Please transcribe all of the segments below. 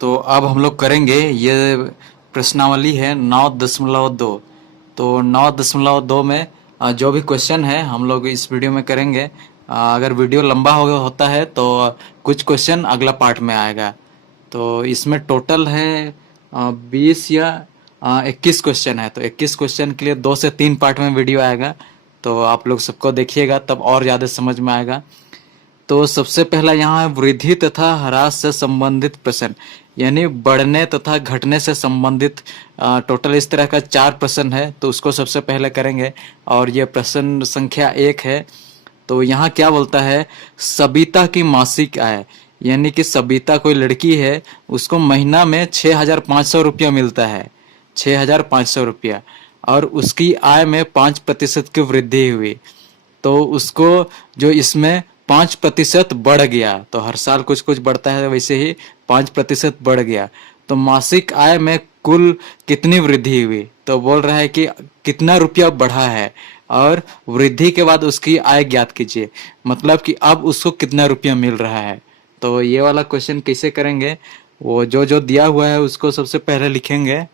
तो अब हम लोग करेंगे ये प्रश्नावली है 9.2। तो 9.2 में जो भी क्वेश्चन है हम लोग इस वीडियो में करेंगे। अगर वीडियो लंबा हो होता है तो कुछ क्वेश्चन अगला पार्ट में आएगा। तो इसमें टोटल है 20 या 21 क्वेश्चन है। तो 21 क्वेश्चन के लिए 2 से 3 पार्ट में वीडियो आएगा। तो आप लोग सबको देखिएगा तब और ज़्यादा समझ में आएगा। तो सबसे पहला यहाँ है वृद्धि तथा ह्रास से संबंधित प्रश्न, यानी बढ़ने तथा घटने से संबंधित। टोटल इस तरह का 4 प्रश्न है, तो उसको सबसे पहले करेंगे। और ये प्रश्न संख्या 1 है। तो यहाँ क्या बोलता है, सबिता की मासिक आय, यानी कि सबिता कोई लड़की है, उसको महीना में 6,500 रुपया मिलता है, 6,500 रुपया। और उसकी आय में 5% की वृद्धि हुई। तो उसको जो इसमें 5% बढ़ गया, तो हर साल कुछ कुछ बढ़ता है, वैसे ही 5% बढ़ गया। तो मासिक आय में कुल कितनी वृद्धि हुई, तो बोल रहा है कि कितना रुपया बढ़ा है और वृद्धि के बाद उसकी आय ज्ञात कीजिए, मतलब कि अब उसको कितना रुपया मिल रहा है। तो ये वाला क्वेश्चन कैसे करेंगे, वो जो जो दिया हुआ है उसको सबसे पहले लिखेंगे।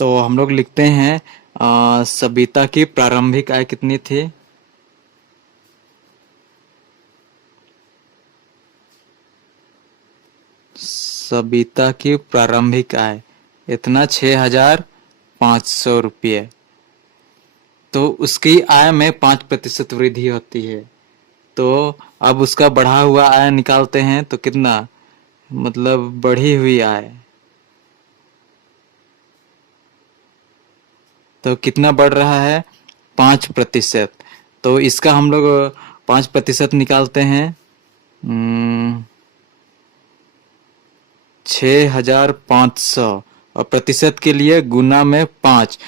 तो हम लोग लिखते हैं सबिता की प्रारंभिक आय कितनी थी। सबिता की प्रारंभिक आय इतना 6,500 रुपये। तो उसकी आय में 5% वृद्धि होती है। तो अब उसका बढ़ा हुआ आय निकालते हैं तो कितना, मतलब बढ़ी हुई आय, तो कितना बढ़ रहा है, 5%। तो इसका हम लोग 5% निकालते हैं। 6,500, और प्रतिशत के लिए गुना में 5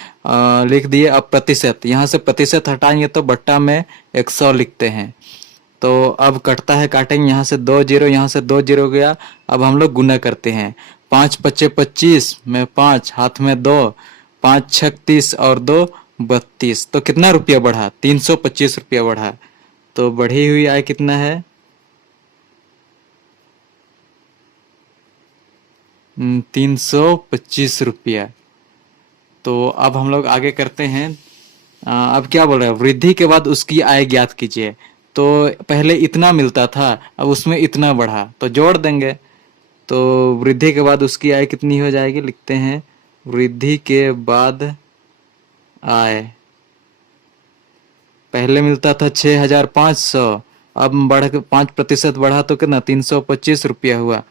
लिख दिए। अब प्रतिशत, यहाँ से प्रतिशत हटाएंगे तो बट्टा में 100 लिखते हैं। तो अब कटता है, काटेंगे, यहाँ से 2 जीरो, यहाँ से 2 जीरो गया। अब हम लोग गुना करते हैं। 5 पच्चे 25 में 5, हाथ में 2, 5 छक 30 और 2 32। तो कितना रुपया बढ़ा, 325 रुपया बढ़ा। तो बढ़ी हुई आय कितना है, 325 रुपया। तो अब हम लोग आगे करते हैं। अब क्या बोल रहा है, वृद्धि के बाद उसकी आय ज्ञात कीजिए। तो पहले इतना मिलता था, अब उसमें इतना बढ़ा, तो जोड़ देंगे। तो वृद्धि के बाद उसकी आय कितनी हो जाएगी, लिखते हैं वृद्धि के बाद आय। पहले मिलता था 6,500, अब बढ़ के 5% बढ़ा तो कितना, 325 रुपया हुआ।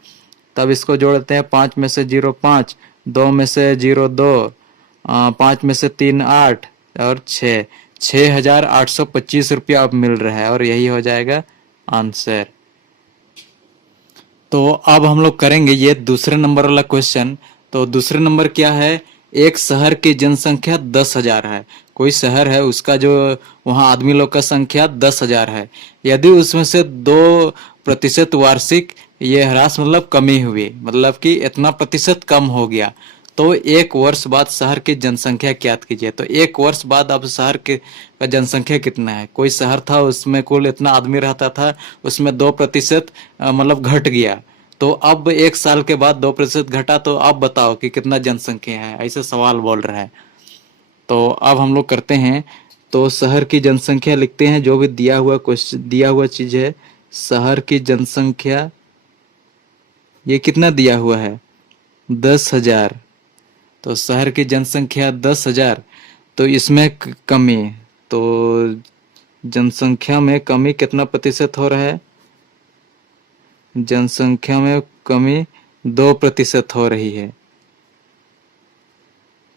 तब इसको जोड़ते हैं, 5 में से 0 5, 2 में से 0 2, 5 में से 3 8 और 6,825 रुपया अब मिल रहा है, और यही हो जाएगा आंसर। तो अब हम लोग करेंगे ये दूसरे नंबर वाला क्वेश्चन। तो दूसरे नंबर क्या है, एक शहर की जनसंख्या 10,000 है। कोई शहर है, उसका जो वहाँ आदमी लोग का संख्या 10,000 है। यदि उसमें से 2% वार्षिक ये ह्रास मतलब कमी हुई, मतलब कि इतना प्रतिशत कम हो गया, तो 1 वर्ष बाद शहर की जनसंख्या ज्ञात कीजिए। तो 1 वर्ष बाद अब शहर के का जनसंख्या कितना है। कोई शहर था, उसमें कुल इतना आदमी रहता था, उसमें 2% मतलब घट गया। तो अब 1 साल के बाद 2% घटा, तो अब बताओ कि कितना जनसंख्या है, ऐसे सवाल बोल रहा है। तो अब हम लोग करते हैं। तो शहर की जनसंख्या लिखते हैं, जो भी दिया हुआ क्वेश्चन, दिया हुआ चीज है। शहर की जनसंख्या ये कितना दिया हुआ है, 10,000। तो शहर की जनसंख्या 10,000, तो इसमें कमी, तो जनसंख्या में कमी कितना प्रतिशत हो रहा है, जनसंख्या में कमी 2% हो रही है।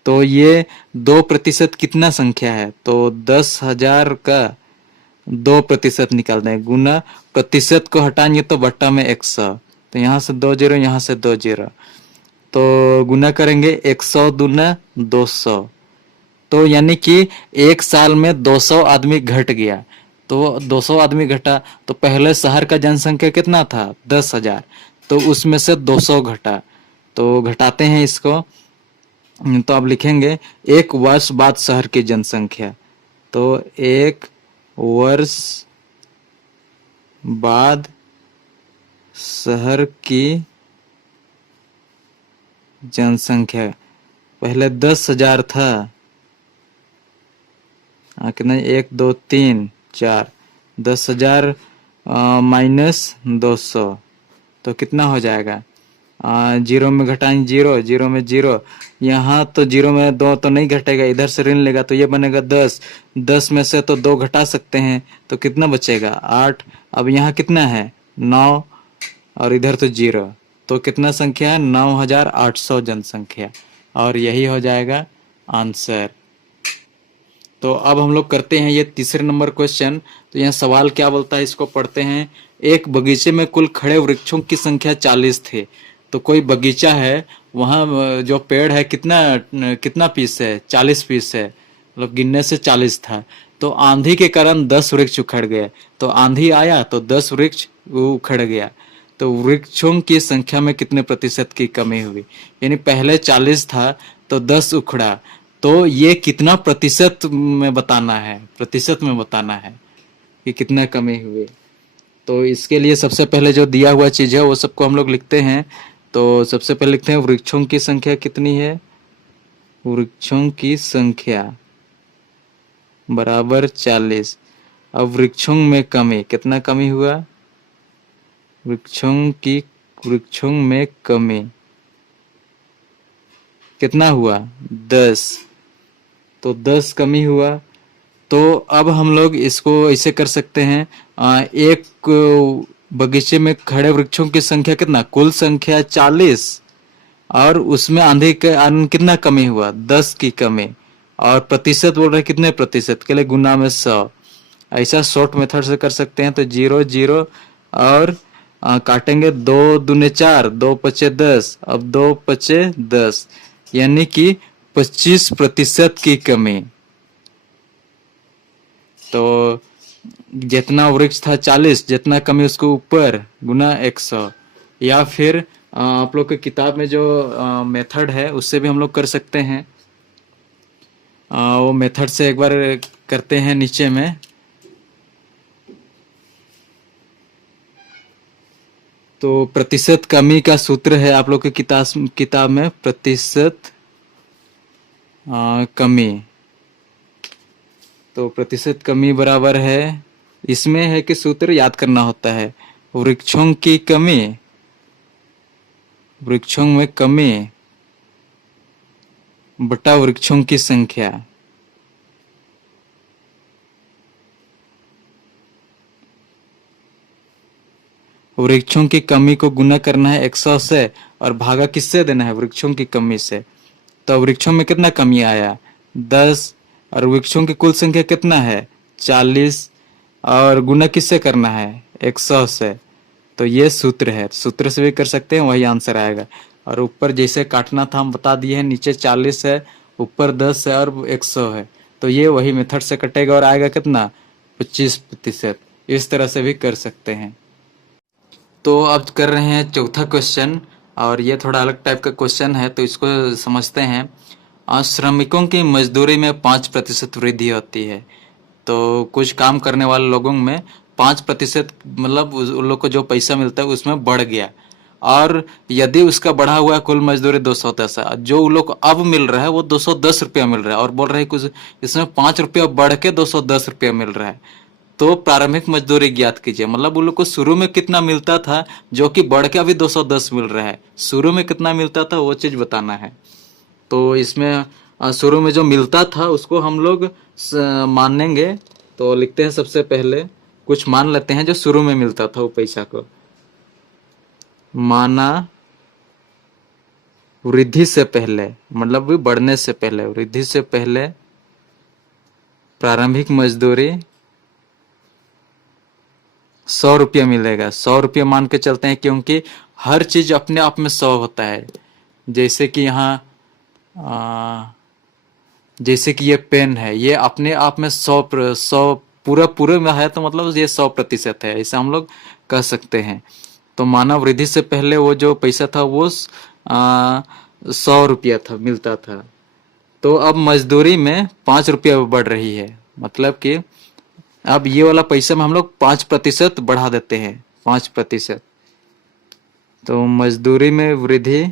तो ये 2% कितना संख्या है, तो 10,000 का 2% निकाल दें, गुना प्रतिशत को हटाएंगे तो बट्टा में 100। तो यहाँ से 2 जीरो, यहाँ से 2 जीरो, तो गुना करेंगे, 100 दूना 200। तो यानी कि 1 साल में 200 आदमी घट गया। तो 200 आदमी घटा, तो पहले शहर का जनसंख्या कितना था, 10,000। तो उसमें से 200 घटा। तो घटाते हैं इसको। तो अब लिखेंगे 1 वर्ष बाद शहर की जनसंख्या। तो 1 वर्ष बाद शहर की जनसंख्या। पहले 10,000 था, कितना, 1 2 3 4, 10,000 -200 तो कितना हो जाएगा? जीरो में घटाएंगे जीरो, जीरो में जीरो, यहाँ तो जीरो में दो तो नहीं घटेगा, इधर से ऋण लेगा तो ये बनेगा 10, 10 में से तो 2 घटा सकते हैं तो कितना बचेगा? 8। अब यहाँ कितना है? 9, और इधर तो जीरो, तो कितना संख्या है? 9,800 जनसंख्या, और यही हो जाएगा आंसर। तो अब हम लोग करते हैं ये तीसरे नंबर क्वेश्चन। तो यहाँ सवाल क्या बोलता है, इसको पढ़ते हैं। एक बगीचे में कुल खड़े वृक्षों की संख्या 40 थे। तो कोई बगीचा है, वहाँ जो पेड़ है कितना कितना पीस है? 40 पीस है, मतलब गिनने से 40 था। तो आंधी के कारण 10 वृक्ष उखड़ गए। तो आंधी आया तो 10 वृक्ष उखड़ गया। तो वृक्षों की संख्या में कितने प्रतिशत की कमी हुई? यानी पहले 40 था तो 10 उखड़ा, तो ये कितना प्रतिशत में बताना है, प्रतिशत में बताना है कि कितना कमी हुई। तो इसके लिए सबसे पहले जो दिया हुआ चीज है वो सबको हम लोग लिखते हैं। तो सबसे पहले लिखते हैं वृक्षों की संख्या कितनी है? वृक्षों की संख्या बराबर 40। अब वृक्षों में कमी, कितना कमी हुआ? वृक्षों में कमी कितना हुआ? 10। तो 10 कमी हुआ। तो अब हम लोग इसको ऐसे कर सकते हैं, एक बगीचे में खड़े वृक्षों की संख्या कितना? कुल संख्या 40, और उसमें आंधी के कारण कितना कमी हुआ? 10 की कमी, और प्रतिशत बोल रहे कितने प्रतिशत के लिए? गुना में 100। ऐसा शॉर्ट मेथड से कर सकते हैं। तो 0 0, और काटेंगे 2 दूने 4, 2 पचे 10, अब 2 पचे 10, यानी कि 25% की कमी। तो जितना वृक्ष था 40, जितना कमी उसके ऊपर गुना 100। या फिर आप लोग के किताब में जो मेथड है उससे भी हम लोग कर सकते हैं। वो मेथड से एक बार करते हैं नीचे में। तो प्रतिशत कमी का सूत्र है आप लोग के किताब में, प्रतिशत कमी। तो प्रतिशत कमी बराबर है, इसमें है कि सूत्र याद करना होता है। वृक्षों की कमी, वृक्षों में कमी बटा वृक्षों की संख्या। वृक्षों की कमी को गुना करना है 100 से, और भागा किससे देना है? वृक्षों की कमी से। तो वृक्षों में कितना कमी आया? 10, और वृक्षों की कुल संख्या कितना है? 40, और गुना किससे करना है? 100 से। तो ये सूत्र है, सूत्र से भी कर सकते हैं, वही आंसर आएगा। और ऊपर जैसे काटना था हम बता दिए हैं, नीचे 40 है, ऊपर 10 है, और 100 है। तो ये वही मेथड से कटेगा और आएगा कितना? 25%। इस तरह से भी कर सकते हैं। तो अब कर रहे हैं चौथा क्वेश्चन, और ये थोड़ा अलग टाइप का क्वेश्चन है, तो इसको समझते हैं। श्रमिकों की मजदूरी में 5% वृद्धि होती है। तो कुछ काम करने वाले लोगों में 5%, मतलब उन लोग को जो पैसा मिलता है उसमें बढ़ गया, और यदि उसका बढ़ा हुआ कुल मजदूरी 210 है, जो उन लोग को अब मिल रहा है वो 210 रुपया मिल रहा है, और बोल रहे हैं कुछ इसमें 5 रुपया बढ़ के 210 रुपया मिल रहा है। तो प्रारंभिक मजदूरी ज्ञात कीजिए। मतलब उन लोग को शुरू में कितना मिलता था, जो कि बढ़ के अभी 210 मिल रहा है। शुरू में कितना मिलता था वो चीज बताना है। तो इसमें शुरू में जो मिलता था उसको हम लोग मानेंगे। तो लिखते हैं सबसे पहले, कुछ मान लेते हैं जो शुरू में मिलता था वो पैसा को। माना वृद्धि से पहले, मतलब भी बढ़ने से पहले, वृद्धि से पहले प्रारंभिक मजदूरी 100 रुपया मिलेगा। 100 रुपया मान के चलते हैं, क्योंकि हर चीज अपने आप में 100 होता है। जैसे कि यहाँ जैसे कि ये पेन है, ये अपने आप में 100 पूरा पूरे में है, तो मतलब ये 100% है, ऐसा हम लोग कह सकते हैं। तो मानव वृद्धि से पहले वो जो पैसा था वो 100 रुपया था, मिलता था। तो अब मजदूरी में 5 रुपया बढ़ रही है, मतलब कि अब ये वाला पैसा में हम लोग 5% बढ़ा देते हैं, 5%। तो मजदूरी में वृद्धि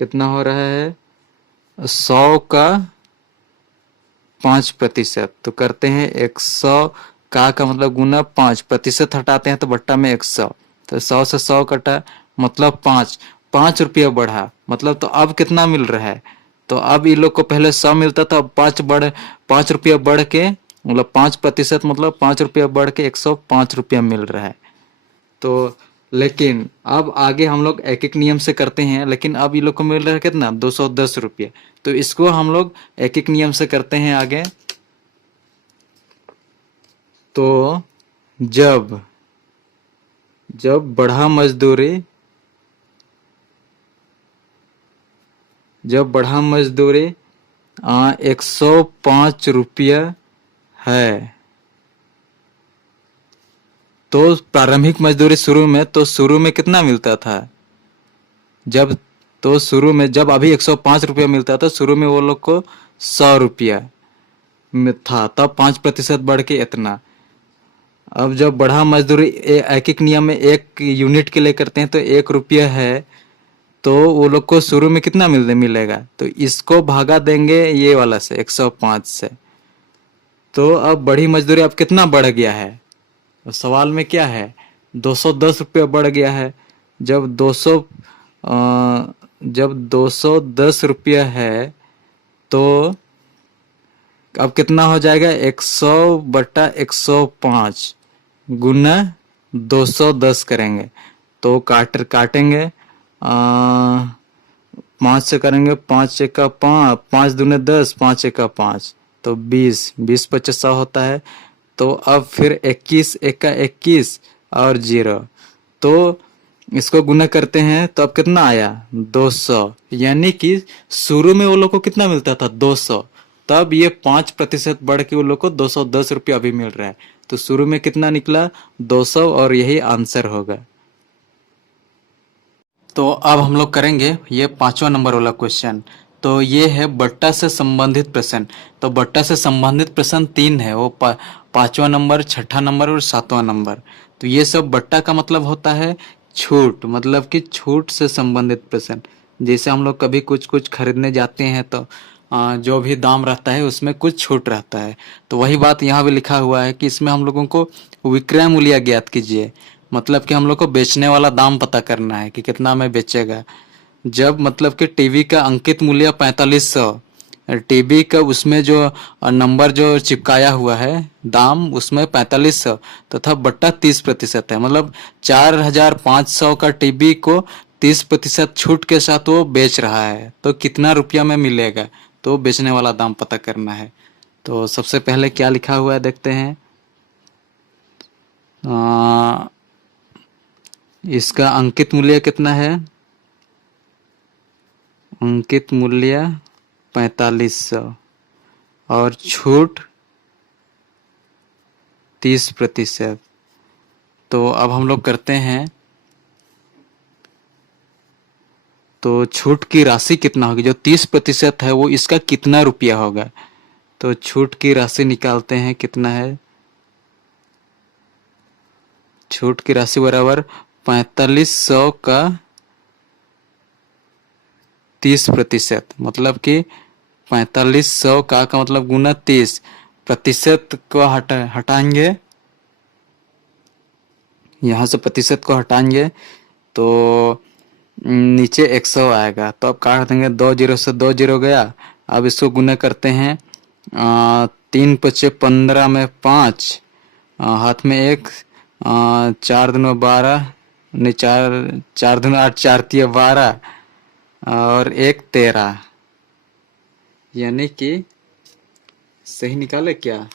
कितना हो रहा है 100 का 5%। तो करते हैं 100 का मतलब गुना 5%, हटाते हैं तो बट्टा में 100। तो 100 से 100 कटा मतलब 5 रुपया बढ़ा, मतलब तो अब कितना मिल रहा है। तो अब ये लोग को पहले 100 मिलता था, अब 5 रुपया बढ़ के मतलब 5%, मतलब 5 रुपया बढ़ के 105 रुपया मिल रहा है। तो लेकिन अब आगे हम लोग एक एक नियम से करते हैं, लेकिन अब ये लोग को मिल रहा है कितना 210 रुपया। तो इसको हम लोग एक एक नियम से करते हैं आगे। तो जब जब बढ़ा मजदूरी जब बढ़ा मजदूरी 105 रुपया है, तो प्रारंभिक मजदूरी शुरू में कितना मिलता था जब, तो शुरू में जब अभी 105 रुपया मिलता था, शुरू में वो लोग को 100 रुपया में था, तब 5% बढ़ के इतना। अब जब बढ़ा मजदूरी एक एक नियम में एक यूनिट के लिए करते हैं, तो 1 रुपया है, तो वो लोग को शुरू में कितना मिलेगा, तो इसको भागा देंगे ये वाला से 105 से। तो अब बढ़ी मजदूरी अब कितना बढ़ गया है, तो सवाल में क्या है 210 रुपया बढ़ गया है। जब 210 रुपया है, तो अब कितना हो जाएगा 100/105 गुना 210 करेंगे। तो काटेंगे 5 से करेंगे, 5 1 का 5, 5 दूने 10, 5 1 का 5, तो 20 25 100 होता है। तो अब फिर 21 1 का 21 और 0, तो इसको गुना करते हैं तो अब कितना आया 200। यानी कि शुरू में वो लोग को कितना मिलता था 200, तब ये 5% बढ़ के वो लोग को 210 रुपया अभी मिल रहा है। तो शुरू में कितना निकला 200, और यही आंसर होगा। तो अब हम लोग करेंगे ये 5वां नंबर वाला क्वेश्चन। तो ये है बट्टा से संबंधित प्रश्न। तो बट्टा से संबंधित प्रश्न 3 है, वो 5वां नंबर, 6ठा नंबर और 7वां नंबर। तो ये सब बट्टा का मतलब होता है छूट, मतलब कि छूट से संबंधित प्रश्न। जैसे हम लोग कभी कुछ कुछ खरीदने जाते हैं, तो जो भी दाम रहता है उसमें कुछ छूट रहता है। तो वही बात यहाँ भी लिखा हुआ है कि इसमें हम लोगों को विक्रय मूल्य ज्ञात कीजिए, मतलब कि हम लोग को बेचने वाला दाम पता करना है कि कितना में बेचेगा। जब मतलब कि टीवी का अंकित मूल्य 4500, टीवी का उसमें जो नंबर जो चिपकाया हुआ है दाम उसमें 4500 तथा बट्टा 30% है, मतलब 4500 का टीवी को 30% छूट के साथ वो बेच रहा है, तो कितना रुपया में मिलेगा, तो बेचने वाला दाम पता करना है। तो सबसे पहले क्या लिखा हुआ है देखते हैं। इसका अंकित मूल्य कितना है, अंकित मूल्य 4500 और छूट 30%। तो अब हम लोग करते हैं, तो छूट की राशि कितना होगी, जो 30% है वो इसका कितना रुपया होगा। तो छूट की राशि निकालते हैं, कितना है, छूट की राशि बराबर 4500 का 30%, मतलब कि 4500 का मतलब गुना 30%, को हटाएंगे, यहाँ से प्रतिशत को हटाएंगे तो नीचे 100 आएगा। तो अब काट देंगे, 2 0 से 2 0 गया। अब इसको गुना करते हैं, 3 पचे 15 में 5, हाथ में 1, 4 दूनी 12, नहीं 4 दूनी 8, 4 तिया 12 और 1 13, यानी कि सही निकाले क्या,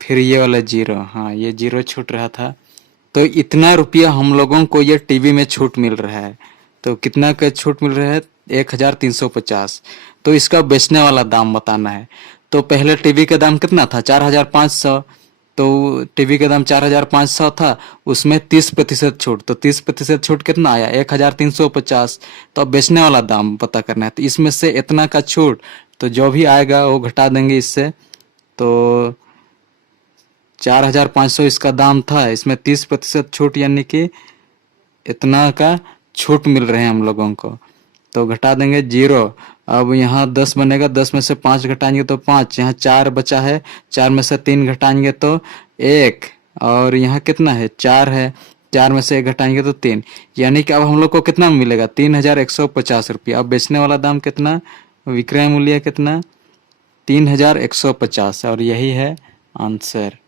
फिर ये वाला 0, हाँ ये 0 छूट रहा था। तो इतना रुपया हम लोगों को ये टीवी में छूट मिल रहा है। तो कितना का छूट मिल रहा है 1350। तो इसका बेचने वाला दाम बताना है। तो पहले टीवी का दाम कितना था 4500, तो टीवी का दाम 4500 था, उसमें 30% छूट, तो 30% छूट कितना आया 1350। तो अब बेचने वाला दाम पता करना है, तो इसमें से इतना का छूट, तो जो भी आएगा वो घटा देंगे इससे। तो 4500 इसका दाम था, इसमें 30% छूट, यानी कि इतना का छूट मिल रहे हैं हम लोगों को। तो घटा देंगे 0। अब यहाँ 10 बनेगा, 10 में से 5 घटाएंगे तो 5, यहाँ 4 बचा है, 4 में से 3 घटाएंगे तो 1, और यहाँ कितना है 4 है, 4 में से 1 घटाएंगे तो 3। यानी कि अब हम लोग को कितना मिलेगा 3150 रुपया। अब बेचने वाला दाम कितना, विक्रय मूल्य कितना 3150, और यही है आंसर।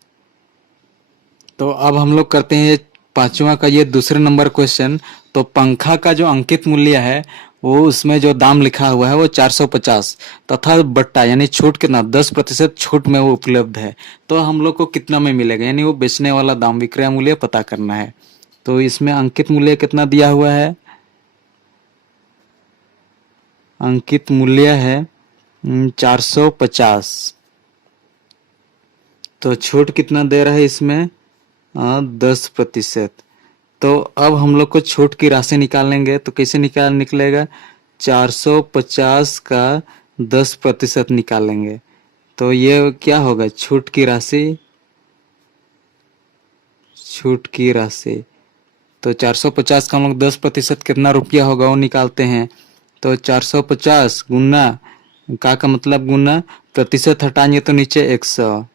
तो अब हम लोग करते हैं पांचवा का ये दूसरे नंबर क्वेश्चन। तो पंखा का जो अंकित मूल्य है वो उसमें जो दाम लिखा हुआ है वो 450 तथा बट्टा यानी छूट कितना 10% छूट में वो उपलब्ध है। तो हम लोग को कितना में मिलेगा, यानी वो बेचने वाला दाम विक्रय मूल्य पता करना है। तो इसमें अंकित मूल्य कितना दिया हुआ है, अंकित मूल्य है 450। तो छूट कितना दे रहा है इसमें 10%। तो अब हम लोग को छूट की राशि निकालेंगे तो कैसे निकलेगा, 450 का 10% निकालेंगे तो ये क्या होगा, छूट की राशि, छूट की राशि। तो 450 का हम लोग 10% कितना रुपया होगा वो निकालते हैं। तो 450 गुना का मतलब गुना प्रतिशत हटाएंगे तो नीचे 100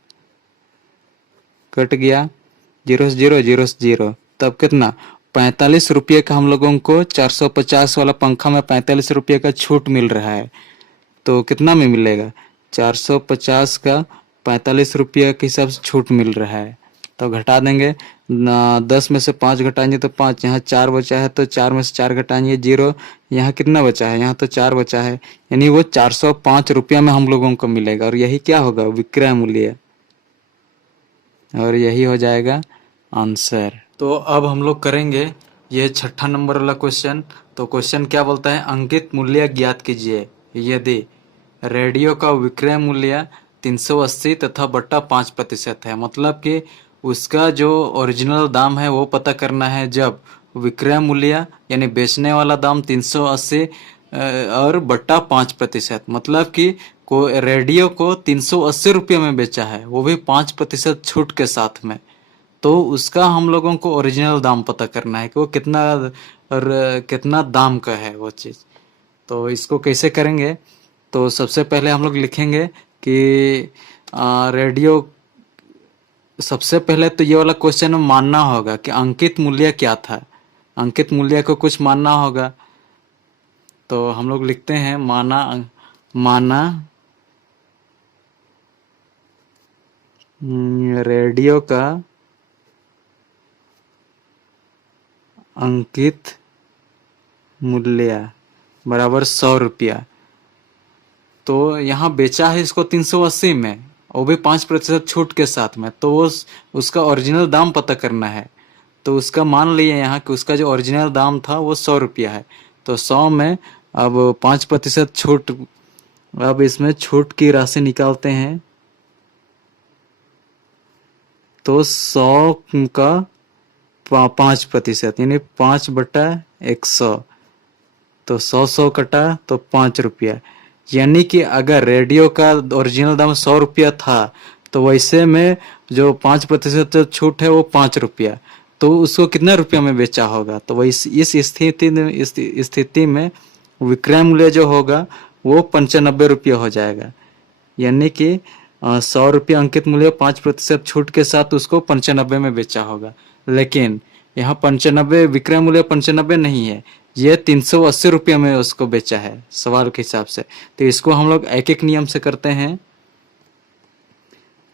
कट गया, 0 से 0 0 से 0, तब कितना 45 रुपये का हम लोगों को 450 वाला पंखा में 45 रुपये का छूट मिल रहा है। तो कितना में मिलेगा, 450 का 45 रुपये के हिसाब से छूट मिल रहा है। तो घटा देंगे 10 में से 5 घटाएंगे तो 5, यहाँ 4 बचा है तो 4 में से 4 घटाएंगे 0, यहाँ कितना बचा है, यहाँ तो 4 बचा है, यानी वो 405 रुपया में हम लोगों को मिलेगा, और यही क्या होगा विक्रय मूल्य, और यही हो जाएगा आंसर। तो अब हम लोग करेंगे ये छठा नंबर वाला क्वेश्चन। तो क्वेश्चन क्या बोलता है, अंकित मूल्य ज्ञात कीजिए यदि रेडियो का विक्रय मूल्य 380 तथा बट्टा 5% है। मतलब कि उसका जो ओरिजिनल दाम है वो पता करना है जब विक्रय मूल्य यानी बेचने वाला दाम 380 और बट्टा 5%, मतलब कि को रेडियो को 380 रुपये में बेचा है, वो भी 5% छूट के साथ में। तो उसका हम लोगों को ओरिजिनल दाम पता करना है कि वो कितना और कितना दाम का है वो चीज़। तो इसको कैसे करेंगे, तो सबसे पहले हम लोग लिखेंगे कि रेडियो, सबसे पहले तो ये वाला क्वेश्चन में मानना होगा कि अंकित मूल्य क्या था, अंकित मूल्य को कुछ मानना होगा। तो हम लोग लिखते हैं माना रेडियो का अंकित मूल्य बराबर 100 रुपया। तो यहाँ बेचा है इसको 380 में, वो भी 5% छूट के साथ में, तो वो उसका ओरिजिनल दाम पता करना है। तो उसका मान लिए यहाँ कि उसका जो ओरिजिनल दाम था वो 100 रुपया है। तो 100 में अब 5% छूट, अब इसमें छूट की राशि निकालते हैं। तो 100 का 5% यानी 5/100, तो 100 कटा तो 5 रुपया। यानी कि अगर रेडियो का ओरिजिनल दाम 100 रुपया था तो वैसे में जो 5% छूट है वो 5 रुपया, तो उसको कितना रुपया में बेचा होगा। तो वैसे इस स्थिति में विक्रय मूल्य जो होगा वो 95 रुपया हो जाएगा। यानी कि 100 रुपया अंकित मूल्य 5% छूट के साथ उसको 95 में बेचा होगा। लेकिन यहाँ 95 विक्रय मूल्य 95 नहीं है, ये 380 रुपये में उसको बेचा है सवाल के हिसाब से। तो इसको हम लोग एक एक नियम से करते हैं।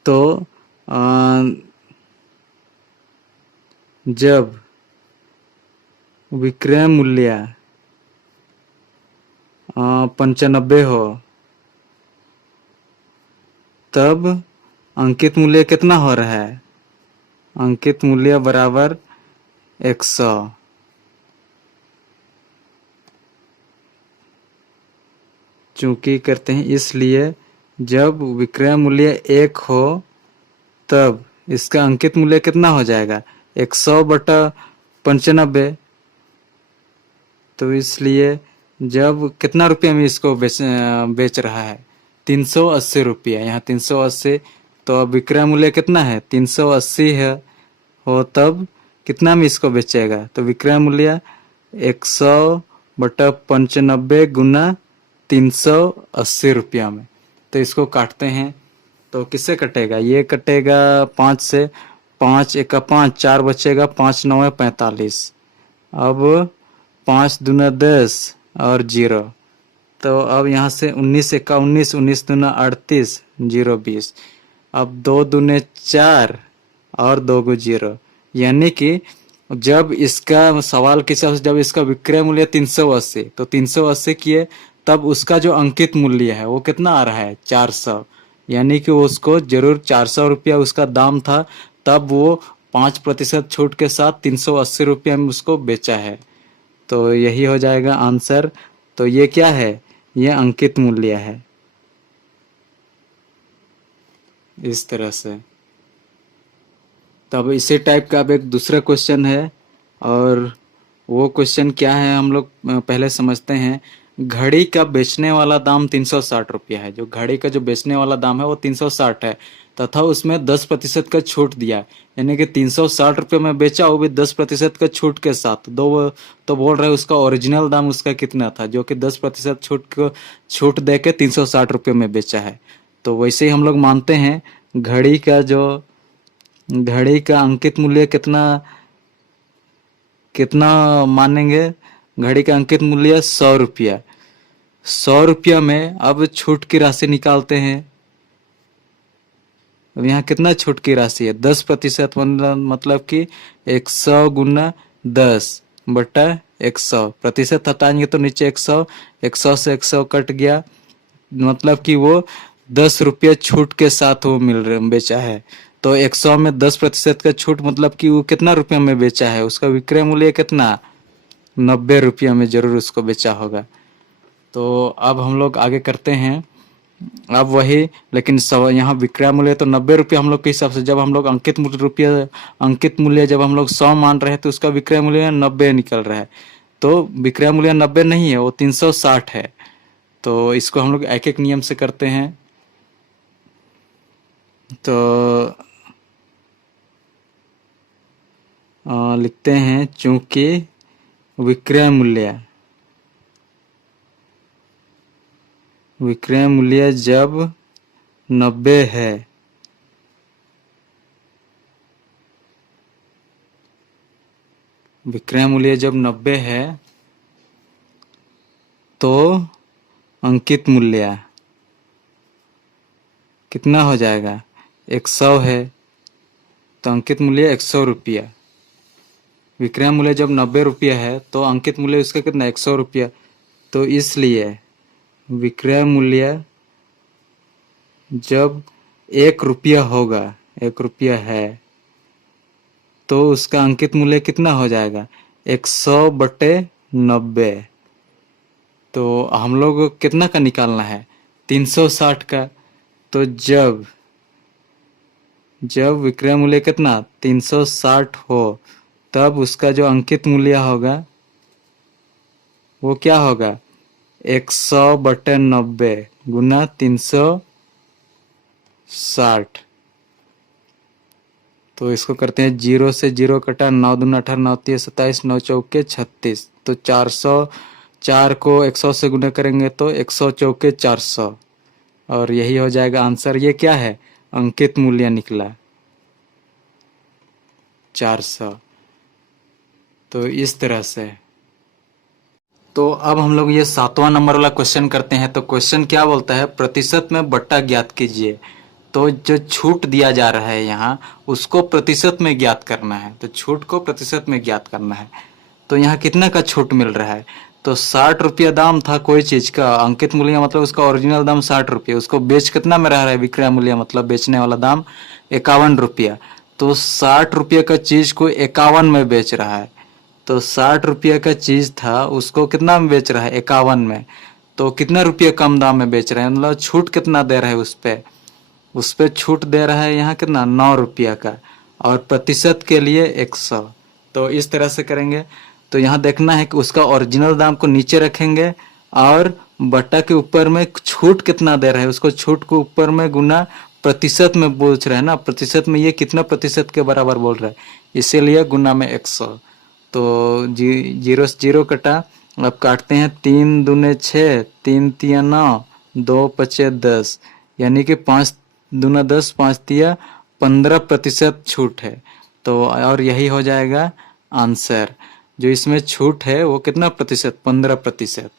तो जब विक्रय मूल्य 95 हो तब अंकित मूल्य कितना हो रहा है, अंकित मूल्य बराबर 100। चूंकि करते हैं इसलिए जब विक्रय मूल्य 1 हो तब इसका अंकित मूल्य कितना हो जाएगा 100/95। तो इसलिए जब कितना रुपये में इसको बेच रहा है 380 रुपया, यहाँ 380, तो अब विक्रय मूल्य कितना है 380 है, हो तब कितना में इसको बेचेगा, तो विक्रय मूल्य 100 बटा 95 गुना 380 रुपया में। तो इसको काटते हैं तो किससे कटेगा, ये कटेगा 5 से, 5 एका 5, 4 बचेगा, 5 9 45। अब 5 दूना 10 और 0, तो अब यहाँ से 19 एका 19, 19 दूना 38, 0 20। अब 2 दूने 4 और 2 गो 0, यानी कि जब इसका सवाल के हिसाब से जब इसका विक्रय मूल्य 380, तो 380 किए तब उसका जो अंकित मूल्य है वो कितना आ रहा है, 400। यानी कि उसको जरूर 400 रुपया उसका दाम था, तब वो 5% छूट के साथ 380 रुपया में उसको बेचा है। तो यही हो जाएगा आंसर। तो ये क्या है, ये अंकित मूल्य है। इस तरह से। तब इसी टाइप का अब एक दूसरा क्वेश्चन है, और वो क्वेश्चन क्या है हम लोग पहले समझते हैं। घड़ी का बेचने वाला दाम 360 रुपया है। जो घड़ी का जो बेचने वाला दाम है वो 360 है, तथा उसमें 10% का छूट दिया, यानी कि 360 रुपये में बेचा, वो भी 10% का छूट के साथ। दो तो बोल रहे हैं उसका ओरिजिनल दाम उसका कितना था, जो कि 10% छूट दे के 360 रुपये में बेचा है। तो वैसे ही हम लोग मानते हैं घड़ी का अंकित मूल्य कितना कितना मानेंगे। घड़ी का अंकित मूल्य 100 रुपया। 100 रुपया में अब छूट की राशि निकालते हैं। अब यहाँ कितना छूट की राशि है, 10%, मतलब कि 100 गुना 10 बटा 100। प्रतिशत हटाएंगे तो नीचे 100, 100 से 100 कट गया, मतलब कि वो 10 रुपये छूट के साथ वो बेचा है। तो 100 में 10% का छूट, मतलब कि वो कितना रुपया में बेचा है, उसका विक्रय मूल्य कितना, 90 रुपया में जरूर उसको बेचा होगा। तो अब हम लोग आगे करते हैं। अब वही, लेकिन यहाँ विक्रय मूल्य तो 90 रुपया हम लोग के हिसाब से, जब हम लोग अंकित मूल्य जब हम लोग 100 मान रहे हैं तो उसका विक्रय मूल्य 90 निकल रहा है। तो विक्रय मूल्य 90 नहीं है, वो 360 है। तो इसको हम लोग एक एक नियम से करते हैं। तो लिखते हैं, चूंकि विक्रय मूल्य जब 90 है, विक्रय मूल्य जब 90 है, तो अंकित मूल्य कितना हो जाएगा, 100 है। तो अंकित मूल्य 100 रुपया। विक्रय मूल्य जब 90 रुपया है तो अंकित मूल्य उसका कितना, 100 रुपया। तो इसलिए विक्रय मूल्य जब 1 रुपया होगा, 1 रुपया है, तो उसका अंकित मूल्य कितना हो जाएगा, 100 बटे 90। तो हम लोग को कितना का निकालना है, 360 का। तो जब विक्रय मूल्य कितना 360 हो, तब उसका जो अंकित मूल्य होगा वो क्या होगा, 100 बटे 90 गुना 360। तो इसको करते हैं, 0 से 0 कटा, 9 दूना 18, 9 3 27, 9 चौके 36। तो 404 को 100 से गुना करेंगे तो 100 चौके 400, और यही हो जाएगा आंसर। ये क्या है, अंकित मूल्य निकला 400। तो इस तरह से। तो अब हम लोग ये 7वां नंबर वाला क्वेश्चन करते हैं। तो क्वेश्चन क्या बोलता है, प्रतिशत में बट्टा ज्ञात कीजिए। तो जो छूट दिया जा रहा है यहाँ, उसको प्रतिशत में ज्ञात करना है। तो छूट को प्रतिशत में ज्ञात करना है। तो यहाँ कितना का छूट मिल रहा है, तो 60 रुपया दाम था कोई चीज का, अंकित मूल्य मतलब उसका ओरिजिनल दाम 60 रुपये, उसको बेच कितना में रह रहा है, विक्रय मूल्य मतलब बेचने वाला दाम 51 रुपया। तो 60 रुपये का चीज को 51 में बेच रहा है। तो 60 रुपये का चीज था, उसको कितना में बेच रहा है, 51 में। तो कितना रुपये कम दाम में बेच रहे हैं, मतलब छूट कितना दे रहा है उस पे छूट दे रहा है यहाँ कितना, 9 रुपया का, और प्रतिशत के लिए 100। तो इस तरह से करेंगे। तो यहाँ देखना है कि उसका ओरिजिनल दाम को नीचे रखेंगे, और बट्टा के ऊपर में छूट कितना दे रहा है, उसको छूट को ऊपर में गुना प्रतिशत में पूछ रहे हैं ना, प्रतिशत में ये कितना प्रतिशत के बराबर बोल रहा है, इसीलिए गुना में 100। तो 0 से 0 कटा, अब काटते हैं, 3 दूने 6, 3 तिया 9, 2 पचे 10, यानी कि 5 दूना 10, 5 तिया 15% छूट है। तो और यही हो जाएगा आंसर। जो इसमें छूट है वो कितना प्रतिशत? 15%।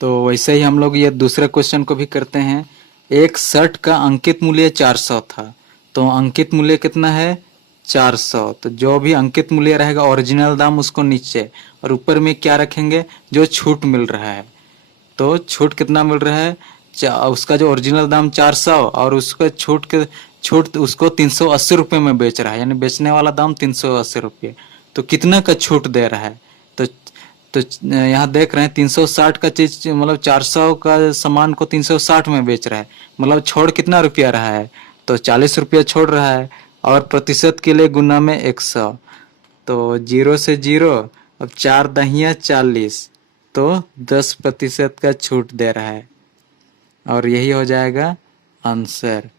तो वैसे ही हम लोग ये दूसरे क्वेश्चन को भी करते हैं। एक शर्ट का अंकित मूल्य 400 था, तो अंकित मूल्य कितना है? 400। तो जो भी अंकित मूल्य रहेगा ओरिजिनल दाम उसको नीचे, और ऊपर में क्या रखेंगे? जो छूट मिल रहा है। तो छूट कितना मिल रहा है? उसका जो ओरिजिनल दाम 400 और उसका छूट उसको 380 रुपये में बेच रहा है, यानी बेचने वाला दाम 380 रुपये। तो कितना का छूट दे रहा है? तो तो यहाँ देख रहे हैं 360 का चीज, मतलब 400 का सामान को 360 में बेच रहा है, मतलब छोड़ कितना रुपया रहा है? तो 40 रुपया छोड़ रहा है। और प्रतिशत के लिए गुना में 100, तो 0 से 0, अब 4 दहिया 40, तो 10% का छूट दे रहा है, और यही हो जाएगा आंसर।